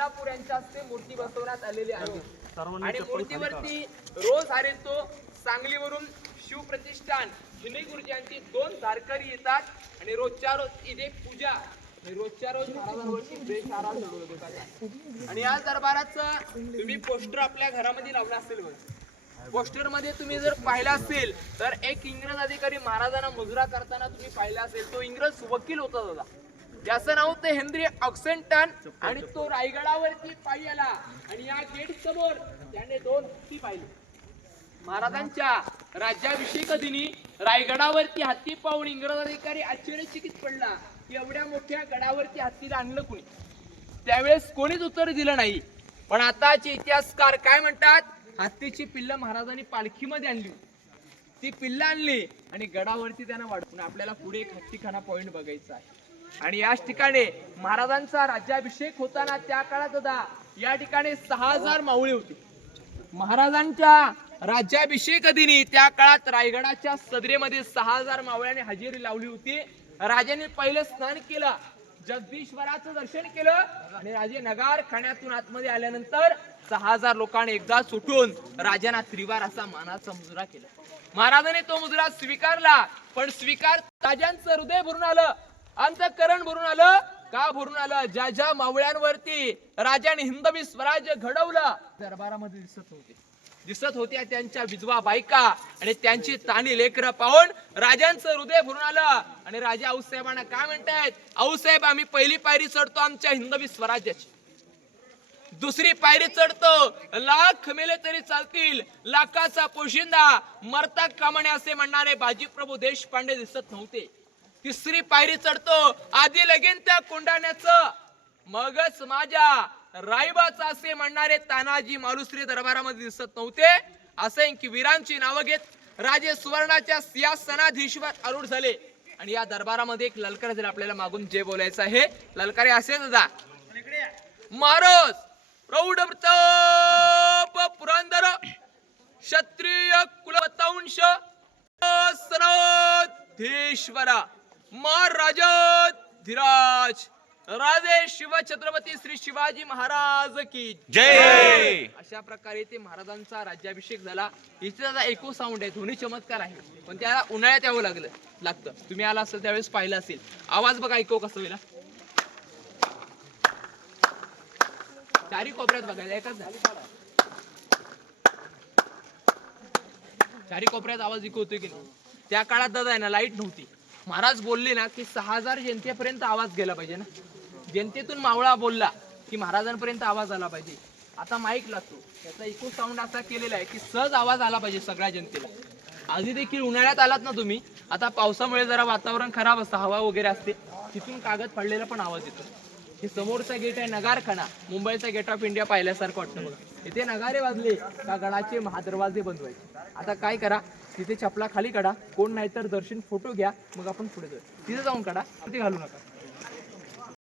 कोल्हापूर यांच्या हस्ते मूर्ती बसवण्यात आलेली आहे. आणि मूर्तीवरती रोज हारेल तो सांगलीवरून शिवप्रतिष्ठान हिने गुरुजी यांची दोन धारकरी येतात. आणि रोजच्या रोज इथे पूजा. रोजच्या रोज महाराजांवरती. आणि या दरबाराचं तुम्ही पोस्टर आपल्या घरामध्ये लावलं असेल पोस्टरमध्ये तुम्ही जर पाहिला असेल तर एक इंग्रज अधिकारी महाराजांना मुजरा करताना तुम्ही पाहिला असेल. तो इंग्रज वकील होता दादा. ज्याचं नाव होतं हेनरी ऑक्सेंटन आणि तो रायगडावरती पायी आला आणि या गेट समोर त्याने दोन हत्ती पाहिले. महाराजांच्या राज्याभिषेक दिनी रायगडावरती हत्ती पाहून इंग्रज अधिकारी आश्चर्यचकित पडला की एवढ्या मोठ्या गडावरती हत्तीला आणलं कुणी? त्यावेळेस कोणीच उत्तर दिलं नाही. पण आताचे इतिहासकार काय म्हणतात? हत्तीची पिल्ल महाराजांनी पालखीमध्ये आणली. ती पिल्ल आणली आणि गडावरती त्यांना वाढवून आपल्याला पुढे एक हत्तीखाना पॉईंट बघायचा आहे. आणि याच ठिकाणी महाराजांचा राज्याभिषेक होताना त्या काळात होता या ठिकाणी सहा हजार मावळे होती. महाराजांच्या राज्याभिषेक दिनी त्या काळात रायगडाच्या सदरेमध्ये सहा हजार मावळ्याने हजेरी लावली होती. राजाने पहिलं स्नान केलं जगदीश्वराचं दर्शन केलं आणि राजे नगार खाण्यातून आतमध्ये आल्यानंतर सहा हजार लोकांनी एकदा सुटून राजांना त्रिवार असा मानाचा मुजरा केला. महाराजांनी तो मुजरा स्वीकारला पण स्वीकार राजांचं हृदय भरून आलं. अंतकरण भरून आलं का भरून आलं? ज्या ज्या मावळ्यांवरती राजाने हिंदवी स्वराज्य घडवलं दरबारामध्ये दिसत होते. दिसत होत्या त्यांच्या विधवा बायका आणि त्यांची ताणी लेकरं पाहून राजांचं हृदय भरून आलं. आणि राजा आऊसाहेबांना काय म्हणतायत? आऊसाहेब आम्ही पहिली पायरी चढतो आमच्या हिंदवी स्वराज्याची. दुसरी पायरी चढतो लाख मेले तरी चालतील लाखाचा पोशिंदा मरता कामणे असे म्हणणारे बाजीप्रभू देशपांडे दिसत नव्हते. तिसरी पायरी चढतो. आधी लगीन त्या कुंडाण्याच. मगच माझ्या रायबाचं असे म्हणणारे तानाजी मालुसरी दरबारामध्ये दिसत नव्हते. असे की वीरांची नावं घेत राजे सुवर्णाच्या सिंहासनाधीश्वर आरूढ झाले. आणि या दरबारामध्ये एक ललकार झाले आपल्याला मागून जे बोलायचं आहे ललकारे असेच दादा? मारोस प्रौढ प्रताप पुरंदर क्षत्रिय कुलवतांश सनाधीश्वरा महाराजाधिराज राजे शिव छत्रपती श्री शिवाजी महाराज की जय। अशा प्रकारे ते महाराजांचा राज्याभिषेक झाला. इथे त्याचा एकू साऊंड आहे दोन्ही चमत्कार आहे. पण त्याला उन्हाळ्यात यावं लागलं लागतं. तुम्ही आला असेल त्यावेळेस पाहिलं असेल. आवाज बघा ऐकू कसं होईल? चारी कोपऱ्यात बघायला एकच झालं. चारी कोपऱ्यात आवाज ऐकू होतोय की नाही? त्या काळात दादा आहे ना लाइट नव्हती. महाराज बोलले ना की सहा हजार जनतेपर्यंत आवाज गेला पाहिजे ना. जनतेतून मावळा बोलला की महाराजांपर्यंत आवाज आला पाहिजे. आता माईक लागतो त्याचा इको साऊंड असा केलेला आहे की सहज आवाज आला पाहिजे सगळ्या जनतेला. आधी देखील उन्हाळ्यात आलात ना तुम्ही आता पावसामुळे जरा वातावरण खराब असतं हवा वगैरे असते. तिथून कागद पडलेला पण आवाज येतो. हे समोरचा गेट आहे नगारखाना. मुंबईचा गेट ऑफ इंडिया पाहिल्यासारखं वाटतं बघा. इथे नगारे वाजले का गडाचे महादरवाजे बंद व्हायचे. आता काय करा तिथे चपला खाली काढा. कोण नाही तर दर्शन फोटो घ्या. मग आपण पुढे जाऊ. तिथे जाऊन काढा. तिथे घालू नका.